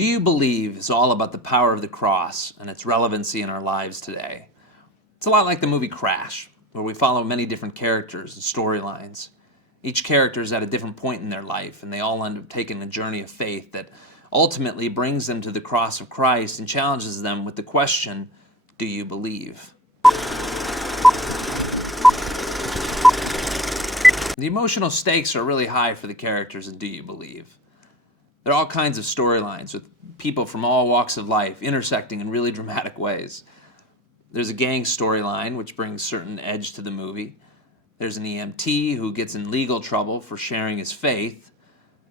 Do you believe is all about the power of the cross and its relevancy in our lives today. It's a lot like the movie Crash, where we follow many different characters and storylines. Each character is at a different point in their life, and they all end up taking a journey of faith that ultimately brings them to the cross of Christ and challenges them with the question, do you believe? The emotional stakes are really high for the characters in Do You Believe? There are all kinds of storylines with people from all walks of life intersecting in really dramatic ways. There's a gang storyline, which brings certain edge to the movie. There's an EMT who gets in legal trouble for sharing his faith.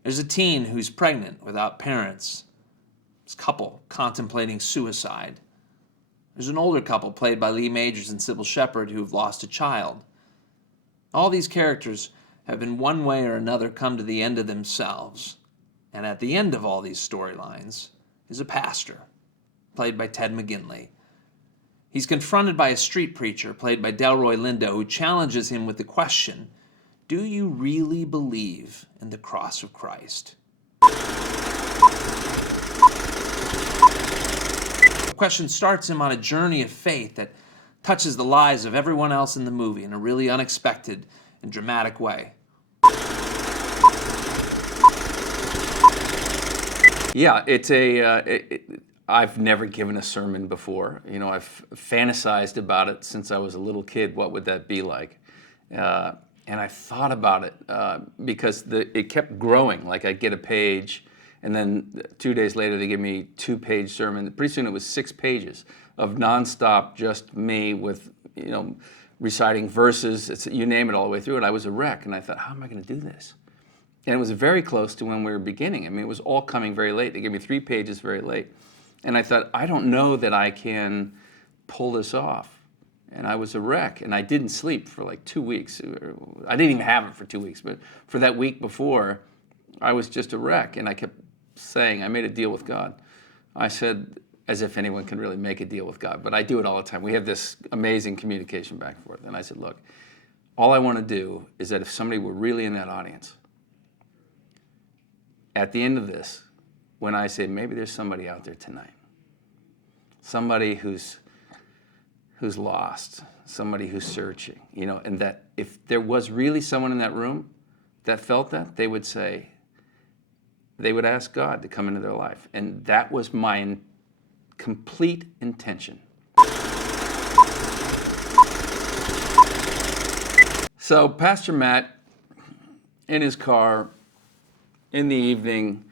There's a teen who's pregnant without parents. There's a couple contemplating suicide. There's an older couple played by Lee Majors and Sybil Shepherd who've lost a child. All these characters have in one way or another come to the end of themselves. And at the end of all these storylines is a pastor, played by Ted McGinley. He's confronted by a street preacher, played by Delroy Lindo, who challenges him with the question, do you really believe in the cross of Christ? The question starts him on a journey of faith that touches the lives of everyone else in the movie in a really unexpected and dramatic way. Yeah, I've never given a sermon before. You know, I've fantasized about it since I was a little kid. What would that be like? And I thought about it because it kept growing. Like I'd get a page, and then 2 days later they give me 2-page sermon. Pretty soon it was 6 pages of nonstop, just me with, you know, reciting verses. You name it all the way through. And I was a wreck. And I thought, how am I going to do this? And it was very close to when we were beginning. I mean, it was all coming very late. They gave me 3 pages very late. And I thought, I don't know that I can pull this off. And I was a wreck. And I didn't sleep for like 2 weeks. I didn't even have it for 2 weeks. But for that week before, I was just a wreck. And I kept saying, I made a deal with God. I said, as if anyone can really make a deal with God. But I do it all the time. We have this amazing communication back and forth. And I said, look, all I want to do is that if somebody were really in that audience, at the end of this, when I say maybe there's somebody out there tonight, somebody who's lost, somebody who's searching, you know, and that if there was really someone in that room that felt that, they would ask God to come into their life. And that was my complete intention. So Pastor Matt, in his car, in the evening,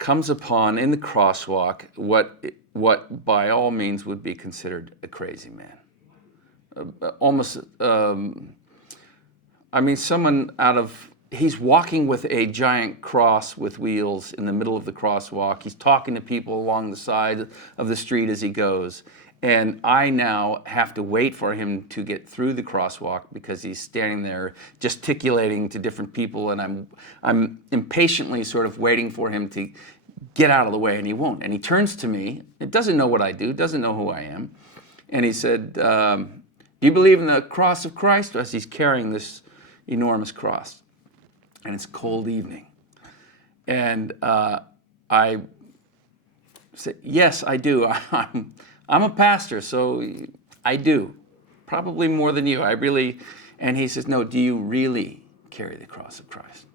comes upon, in the crosswalk, what by all means would be considered a crazy man. Almost, I mean, he's walking with a giant cross with wheels in the middle of the crosswalk. He's talking to people along the side of the street as he goes. And I now have to wait for him to get through the crosswalk because he's standing there gesticulating to different people, and I'm impatiently sort of waiting for him to get out of the way, and he won't. And he turns to me. It doesn't know what I do, doesn't know who I am. And he said, do you believe in the cross of Christ? As he's carrying this enormous cross. And it's a cold evening. And I said, yes, I do. I'm a pastor, so I do. Probably more than you. And he says, no, do you really carry the cross of Christ?